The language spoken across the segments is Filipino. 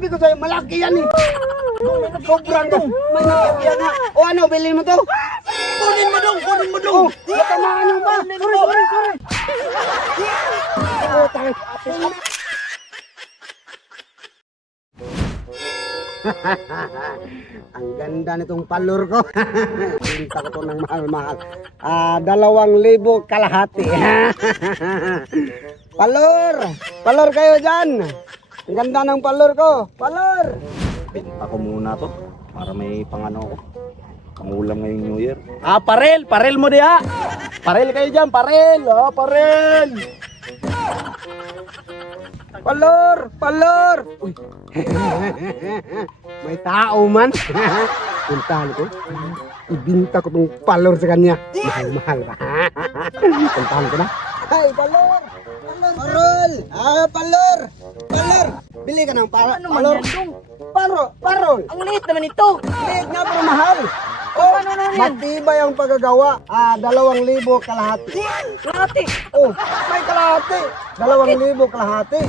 Sabi ko sa'yo, malaki yan eh. Sobrang to. May nakakyan na. O ano, bilhin mo to? Kunin mo dong, kunin mo dong. Matamaan mo ba? Sorry. Oh, tayo. Ang ganda nitong palor ko. Pinta ko to ng mahal-mahal. 2,000 kalahati. Palor kayo dyan. Ang ganda ng palor ko. Palor. Benta ko muna to para may pangano ko. Pangulam ngayong New Year. Parel mo diha. Parel kayo dyan, parel. Parel. Palor. Uy. May tao man. Puntahan ko. Ibinta ko tong palor sa kanya. Mahal ba? Puntahan ko na. Ay, palor. Palor. Bili ka ng palor. Ano man yan, Dong? Parol. Ang liit naman ito. Liit nga pero mahal. Ano na yan? Matibay ang paggagawa. 2,000 kalahati. Kalahati. Oh, may kalahati. 2,000 kalahati.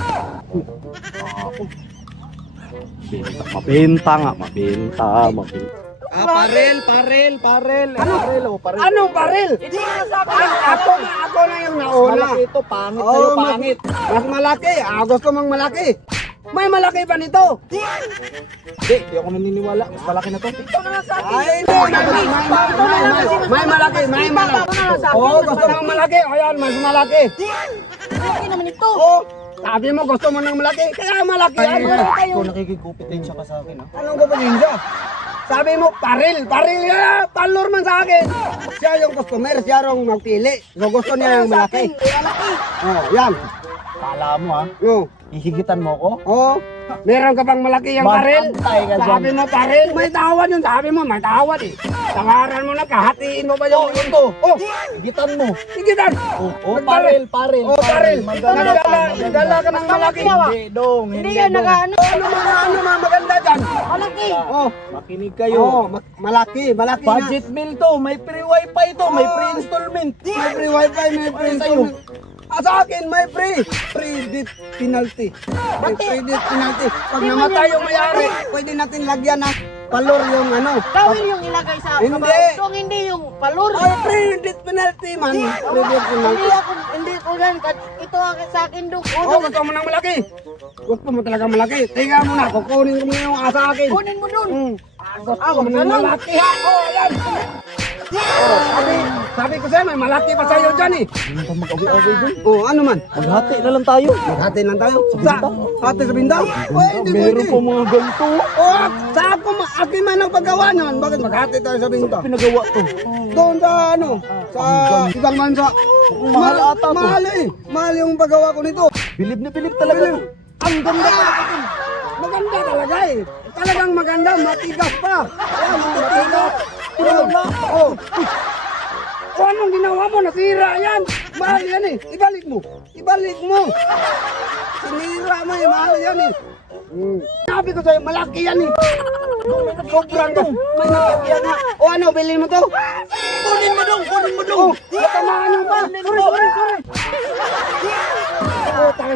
Mabenta nga, mabenta. Parel. Anong parel? Ito na sa akin. Ako na yung nauna. Malaki ito, pangit Oo, kayo, pangit. Mas malaki. Gusto mong malaki. May malaki pa nito. Hindi ako naniniwala. Mas malaki na to. Ito na sa akin. Ay, hindi. May malaki. Oo, gusto mong malaki. Ayan, mas malaki. Malaki naman ito. Oo, sabi mo gusto mo ng malaki. Kaya malaki. Ikaw nakikigupit din siya pa sa akin, ha? Anong gagawin siya? Sabi mo, paril palor man sa akin. Siya yung customer, siya yung magpili. So gusto niya yung malaki. Malaki. Oh, yan. Kala mo, ha? Oh, Hihigitan mo ko? oh. Meron ka pang malaki yung paril. Mag-antay ka dyan. Sabi mo paril, may tawad yun. Sabi mo, may tawad eh. Tangaran mo na, kahatiin mo ba yung ito. Oh, Higitan mo. higitan. Paril. Oh, paril. Nagdala ka ng malaki. Hindi, dong. Hindi yan nakaano. Ano maganda dyan? Malaki. Oh, Makinig kayo. oh, malaki na. Budget meal to. May free wifi to. May free installment. May free wifi, may free installment. Sa akin, may free death penalty. May free death penalty. Pag namatay yung mayari, pwede natin lagyan ng palor yung ano. Gawin yung ilagay sa Hindi. kabaw. Dong, hindi yung palor. Ay, free death penalty man. Free death penalty. Hindi ko yan. Ito ang sa akin, Dong. Oh, gusto mo ng malaki. Gusto mo talaga malaki. Tingnan mo na, kukunin ko mo yung asa akin. Kunin mo dun. Gusto mo ng malaki ha. Oh, ayan. Oh, sabi ko sa'yo, may malaki pa sa'yo dyan eh. Hindi pa mag-away-away dun. Oh, ano man? Maghati na lang tayo. Maghati lang tayo. Sa ate sa bindaw? Oh, hindi Meron pwede. pa mga ganito. Oh, sa ako, akin man ang paggawa nun. Bakit maghati tayo sa bindaw? Pinagawa to. Doon sa ano, sa ibang bansa. Mahal ata to. Mahal eh. Mahal yung paggawa ko nito. Bilib na bilib talaga. Ang ganda. Maganda talaga eh. Talagang maganda, matigas pa. Ayan, matigas. Oh. O anong ginawa mo? Nasira yan. Mahal yan eh. Ibalik mo. Sinira mo eh. Mahal yan eh. Sabi ko sa'yo, malaki yan eh. Sobrang to. May nakakyan na. O ano, bilhin mo to? Kunin mo dong. Oh, matamaan mo ba? Sorry. Oh, tayo.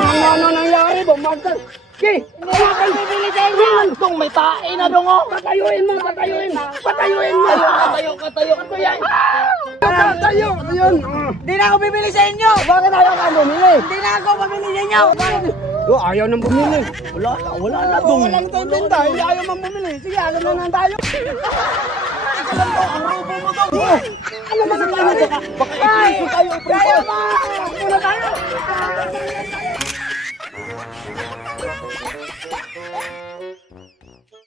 Ano nangyari? Bumagdag. Okay, Hindi ako bibili sa inyo. Dong, may tae na dong, oh. patayuin mo. Katayo. Patayo. Ayun. Hindi na ako bibili sa inyo. Bakit ayaw ka bumili? Hindi na ako pabili sa inyo. Oh, ayaw nang bumili. Wala na dong. Walang tayo benta. Hindi ayaw mang bumili. Sige, alam na lang tayo. Alam mo, ang robo mo dong. Ano ba naman tayo? Baka ipiso tayo. Kaya ba? Muna tayo.